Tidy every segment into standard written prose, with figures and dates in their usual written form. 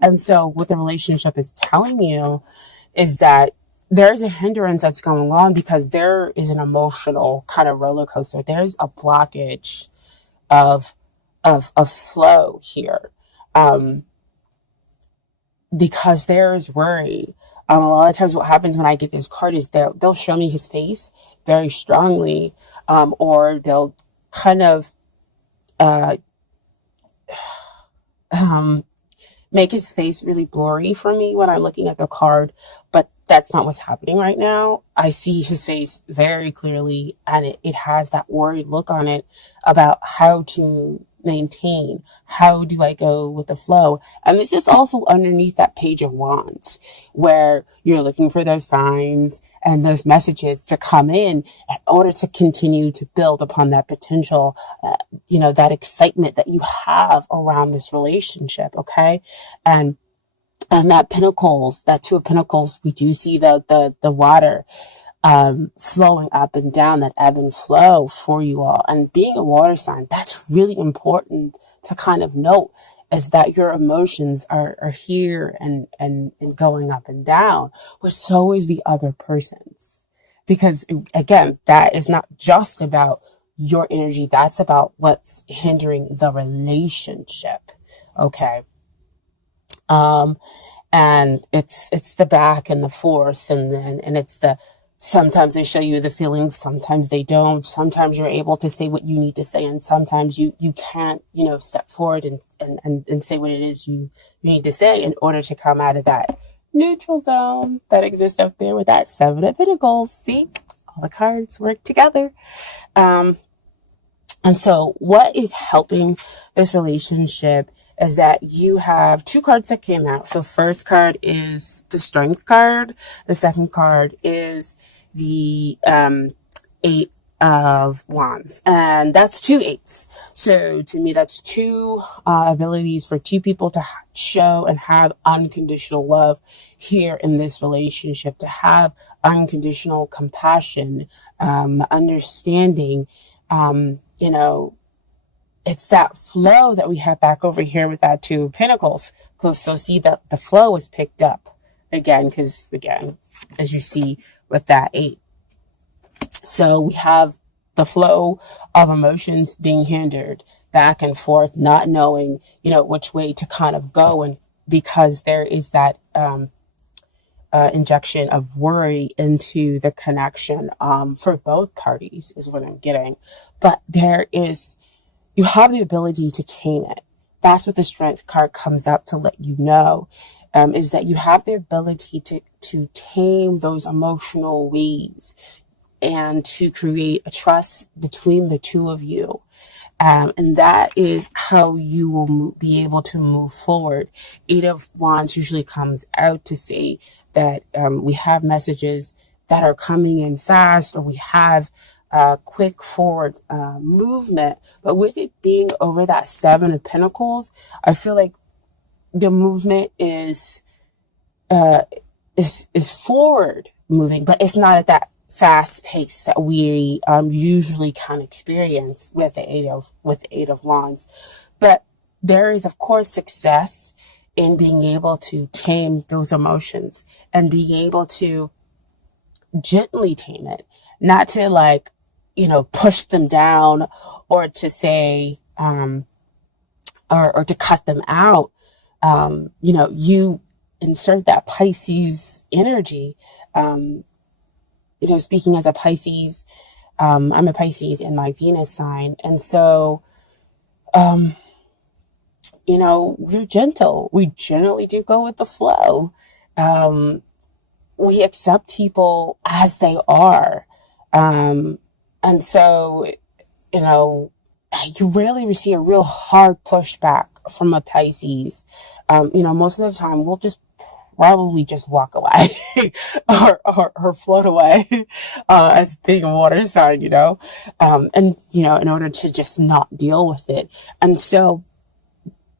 And so what the relationship is telling you is that there's a hindrance that's going on because there is an emotional kind of roller coaster. There's a blockage of of flow here. Um, because there is worry. A lot of times what happens when I get this card is they'll show me his face very strongly, or they'll kind of uh, um, make his face really blurry for me when I'm looking at the card, but that's not what's happening right now. I see his face very clearly, and it has that worried look on it about how to maintain. How do I go with the flow? And this is also underneath that Page of Wands, where you're looking for those signs and those messages to come in order to continue to build upon that potential, that excitement that you have around this relationship. Okay. And that Pentacles, that Two of Pentacles, we do see the water flowing up and down, that ebb and flow for you all. And being a water sign, that's really important to kind of note, is that your emotions are here and going up and down, but so is the other person's. Because again, that is not just about your energy, that's about what's hindering the relationship. Okay. And it's the back and the forth, and it's the, sometimes they show you the feelings, sometimes they don't, sometimes you're able to say what you need to say, and sometimes you can't, step forward and say what it is you need to say in order to come out of that neutral zone that exists up there with that Seven of Pentacles. See, all the cards work together. And so what is helping this relationship is that you have two cards that came out. So first card is the Strength card. The second card is the Eight of Wands. And that's two eights. So to me, that's two abilities for two people to show and have unconditional love here in this relationship, to have unconditional compassion, understanding. It's that flow that we have back over here with that Two of Pentacles. So see that the flow is picked up again, because again, as you see with that eight. So we have the flow of emotions being hindered back and forth, not knowing, which way to kind of go. And because there is that, injection of worry into the connection, for both parties is what I'm getting. But you have the ability to tame it. That's what the Strength card comes up to let you know, is that you have the ability to tame those emotional waves and to create a trust between the two of you. And that is how you will be able to move forward. Eight of Wands usually comes out to say that we have messages that are coming in fast, or we have quick forward movement. But with it being over that Seven of Pentacles, I feel like the movement is forward moving, but it's not at that fast pace that we usually can experience with the Eight of Wands. But there is, of course, success in being able to tame those emotions and being able to gently tame it, not to push them down, or to say or to cut them out. You insert that Pisces energy. Speaking as a Pisces, I'm a Pisces in my Venus sign. And so, we're gentle. We generally do go with the flow. We accept people as they are. And so, you rarely see a real hard pushback from a Pisces. Most of the time we'll just probably just walk away or float away, as being a water sign, in order to just not deal with it. And so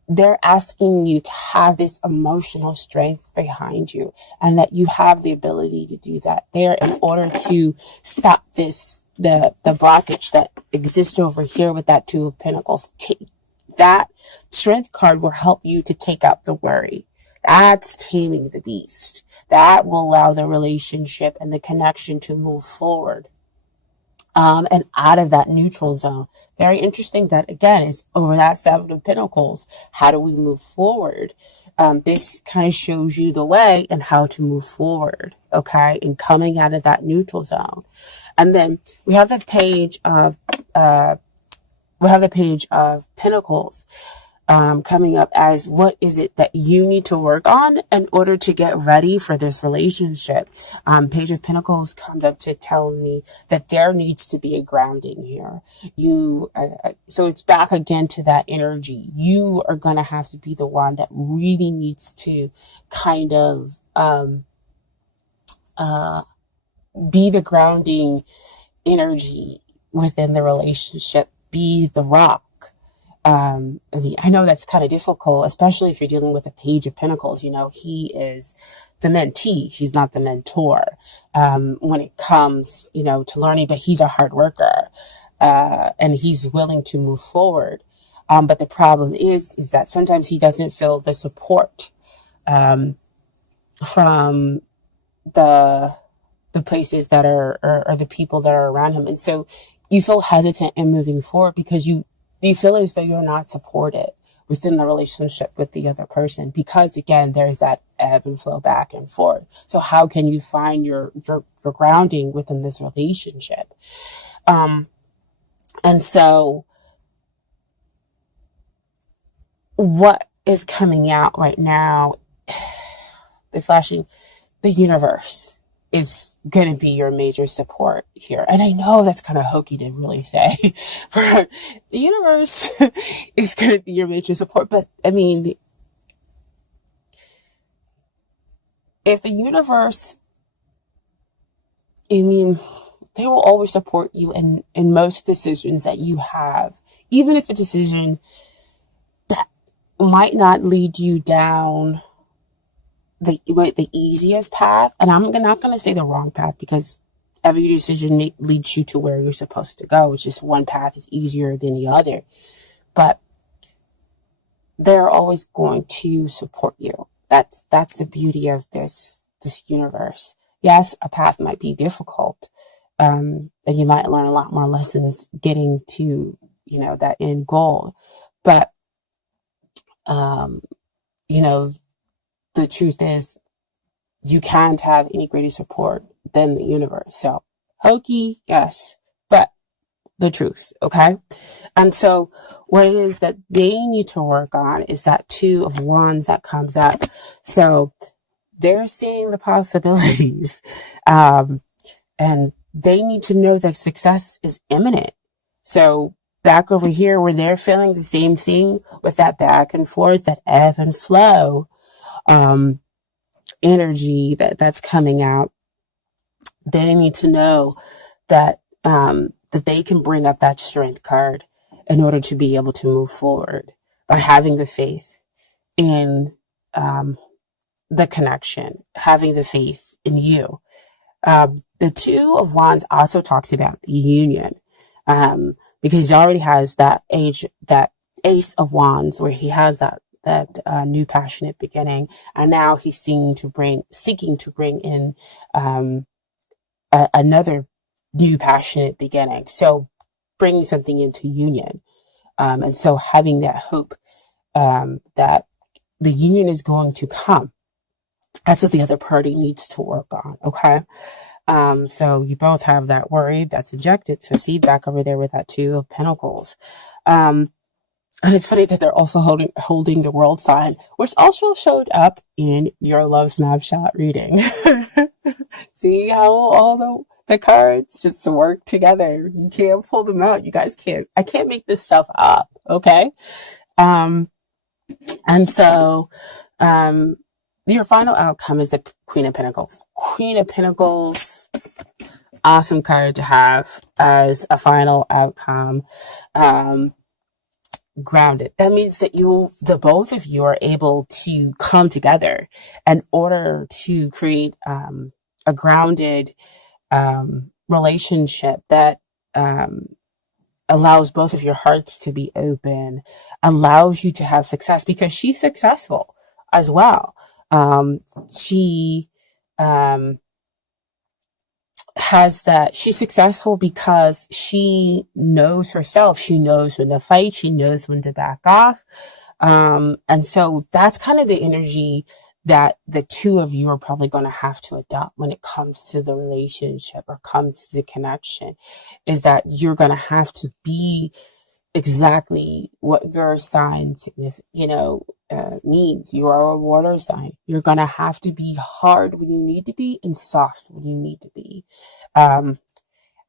they're asking you to have this emotional strength behind you, and that you have the ability to do that there in order to stop the blockage that exists over here with that Two of Pentacles. That Strength card will help you to take out the worry. That's taming the beast. That will allow the relationship and the connection to move forward, and out of that neutral zone. Very interesting that, again, is over that Seven of Pentacles. How do we move forward? This kind of shows you the way and how to move forward, okay, and coming out of that neutral zone. And then we have the page of Pentacles, coming up as what is it that you need to work on in order to get ready for this relationship. Page of Pentacles comes up to tell me that there needs to be a grounding here. So it's back again to that energy. You are going to have to be the one that really needs to kind of be the grounding energy within the relationship, be the rock. I know that's kind of difficult, especially if you're dealing with a Page of Pentacles. He is the mentee. He's not the mentor, when it comes, to learning, but he's a hard worker, and he's willing to move forward. But the problem is that sometimes he doesn't feel the support, from the places that are the people that are around him. And so you feel hesitant in moving forward because you feel as though you're not supported within the relationship with the other person, because again, there's that ebb and flow back and forth. So how can you find your grounding within this relationship? And so what is coming out right now, the universe is going to be your major support here. And I know that's kind of hokey to really say, for the universe is going to be your major support. But I mean, if the universe, they will always support you in most decisions that you have, even if a decision that might not lead you down the easiest path. And I'm not going to say the wrong path, because every decision leads you to where you're supposed to go. It's just one path is easier than the other. But they're always going to support you. That's the beauty of this universe. Yes, a path might be difficult, and you might learn a lot more lessons getting to that end goal. But the truth is, you can't have any greater support than the universe. So hokey, yes, but the truth, okay? And so what it is that they need to work on is that Two of Wands that comes up. So they're seeing the possibilities, and they need to know that success is imminent. So back over here, where they're feeling the same thing with that back and forth, that ebb and flow, energy that's coming out, they need to know that that they can bring up that strength card in order to be able to move forward by having the faith in the connection, having the faith in you. The Two of Wands also talks about the union, because he already has that Ace of Wands, where he has that new passionate beginning, and now he's seeking to bring in another new passionate beginning. So bringing something into union, and so having that hope, that the union is going to come. That's what the other party needs to work on. Okay. So you both have that worry that's injected. So see, back over there with that Two of Pentacles. And it's funny that they're also holding the World sign, which also showed up in your love snapshot reading. See how all the cards just work together. You can't pull them out. You guys can't. I can't make this stuff up. Okay. And so, your final outcome is the Queen of Pentacles. Queen of Pentacles, awesome card to have as a final outcome. Grounded. That means that the both of you are able to come together in order to create a grounded relationship that allows both of your hearts to be open, allows you to have success, because she's successful as well. She um, she's successful because she knows herself. She knows when to fight. She knows when to back off. And so that's kind of the energy that the two of you are probably going to have to adopt when it comes to the relationship or comes to the connection, is that you're going to have to be exactly what your sign means. You are a water sign. You're going to have to be hard when you need to be and soft when you need to be. Um,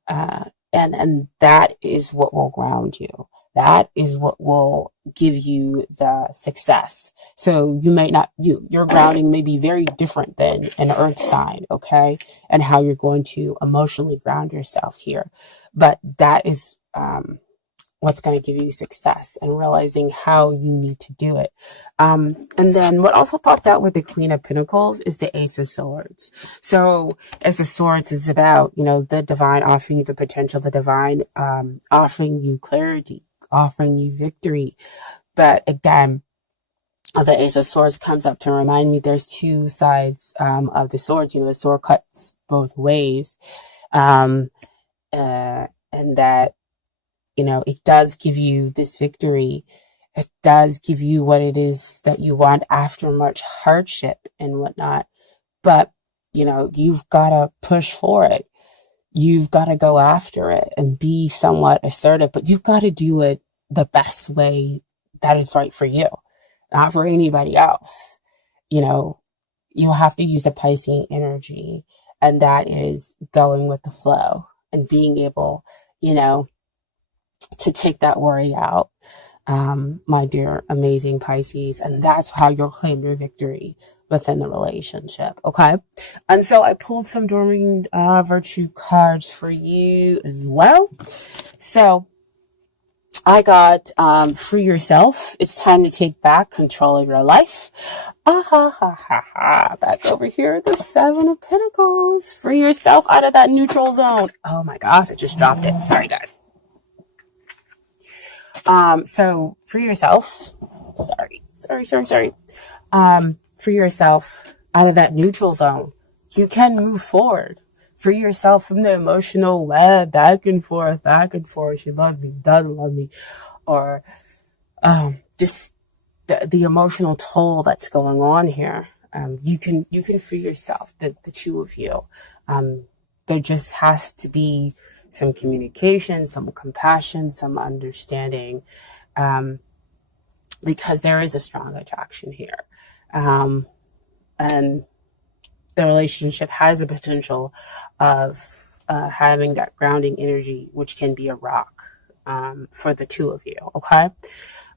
and that is what will ground you. That is what will give you the success. So you may not, your grounding may be very different than an earth sign, okay? And how you're going to emotionally ground yourself here. But that is, what's going to give you success and realizing how you need to do it. And then what also popped out with the Queen of Pentacles is the Ace of Swords. So Ace of Swords is about, the divine offering you the potential, the divine offering you clarity, offering you victory. But again, the Ace of Swords comes up to remind me there's two sides of the sword. The sword cuts both ways. And that, it does give you this victory. It does give you what it is that you want after much hardship and whatnot. But, you've got to push for it. You've got to go after it and be somewhat assertive, but you've got to do it the best way that is right for you, not for anybody else. You have to use the Piscean energy, and that is going with the flow and being able, to take that worry out, my dear, amazing Pisces. And that's how you'll claim your victory within the relationship. Okay. And so I pulled some Dorming Virtue cards for you as well. So I got Free Yourself. It's time to take back control of your life. Back over here, the Seven of Pentacles. Free yourself out of that neutral zone. Oh my gosh, I just dropped it. Sorry, guys. So free yourself. Sorry. Free yourself out of that neutral zone. You can move forward. Free yourself from the emotional web, back and forth. She loves me, doesn't love me, or just the emotional toll that's going on here. You can free yourself, the two of you. There just has to be some communication, some compassion, some understanding, because there is a strong attraction here. And the relationship has a potential of having that grounding energy, which can be a rock for the two of you, okay?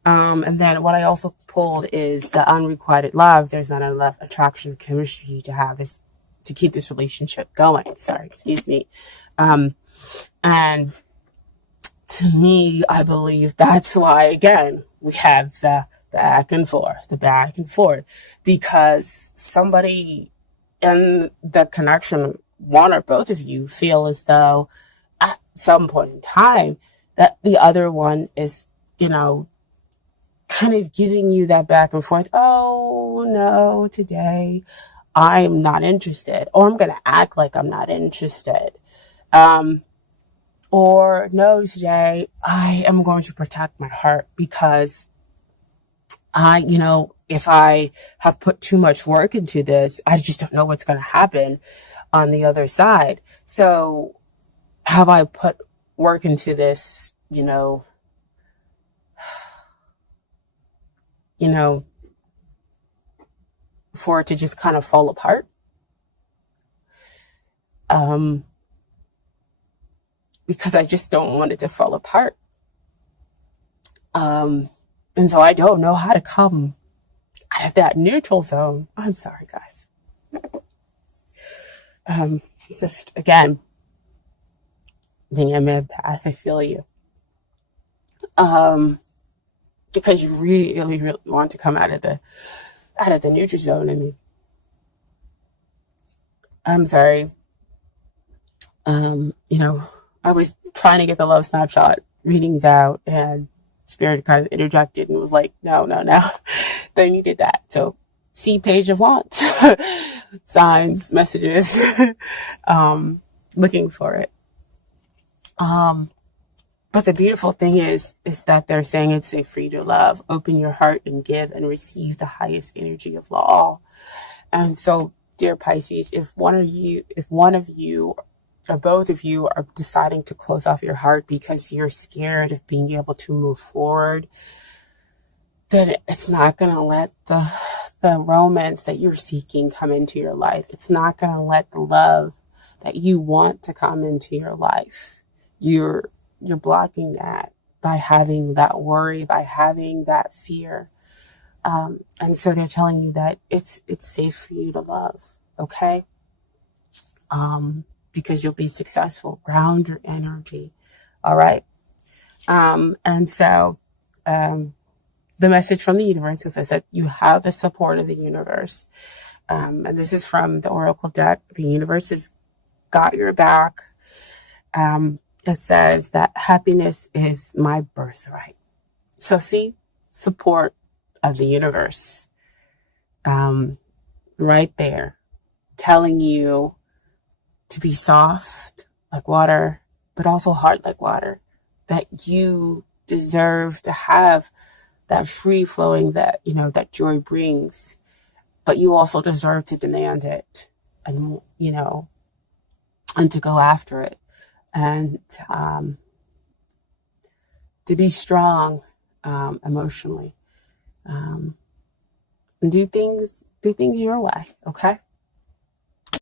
And then what I also pulled is the unrequited love. There's not enough attraction or chemistry to have this, to keep this relationship going. Excuse me. And to me, I believe that's why, again, we have the back and forth, because somebody in the connection, one or both of you, feel as though at some point in time that the other one is, kind of giving you that back and forth. Oh no, today I'm not interested, or I'm going to act like I'm not interested. Or no, today I am going to protect my heart because if I have put too much work into this, I just don't know what's going to happen on the other side. So have I put work into this, for it to just kind of fall apart? Because I just don't want it to fall apart. And so I don't know how to come out of that neutral zone. I'm sorry, guys. It's just, again, being an empath, I feel you. Because you really, really want to come out of the neutral zone. I mean, I'm sorry. I was trying to get the love snapshot readings out, and Spirit kind of interjected and was like, no, they needed that. So see page of wands, signs, messages, looking for it. But the beautiful thing is that they're saying it's safe for you to love, open your heart and give and receive the highest energy of all. And so, dear Pisces, if one of you or both of you are deciding to close off your heart because you're scared of being able to move forward, then it's not going to let the romance that you're seeking come into your life. It's not going to let the love that you want to come into your life. You're blocking that by having that worry, by having that fear. And so they're telling you that it's safe for you to love, okay? Because you'll be successful. Ground your energy, all right? And so the message from the universe, as I said, you have the support of the universe. And this is from the Oracle deck. The universe has got your back. It says that happiness is my birthright. So see, support of the universe right there, telling you to be soft like water, but also hard like water, that you deserve to have that free flowing that, that joy brings, but you also deserve to demand it and, and to go after it and to be strong emotionally and do things your way. Okay.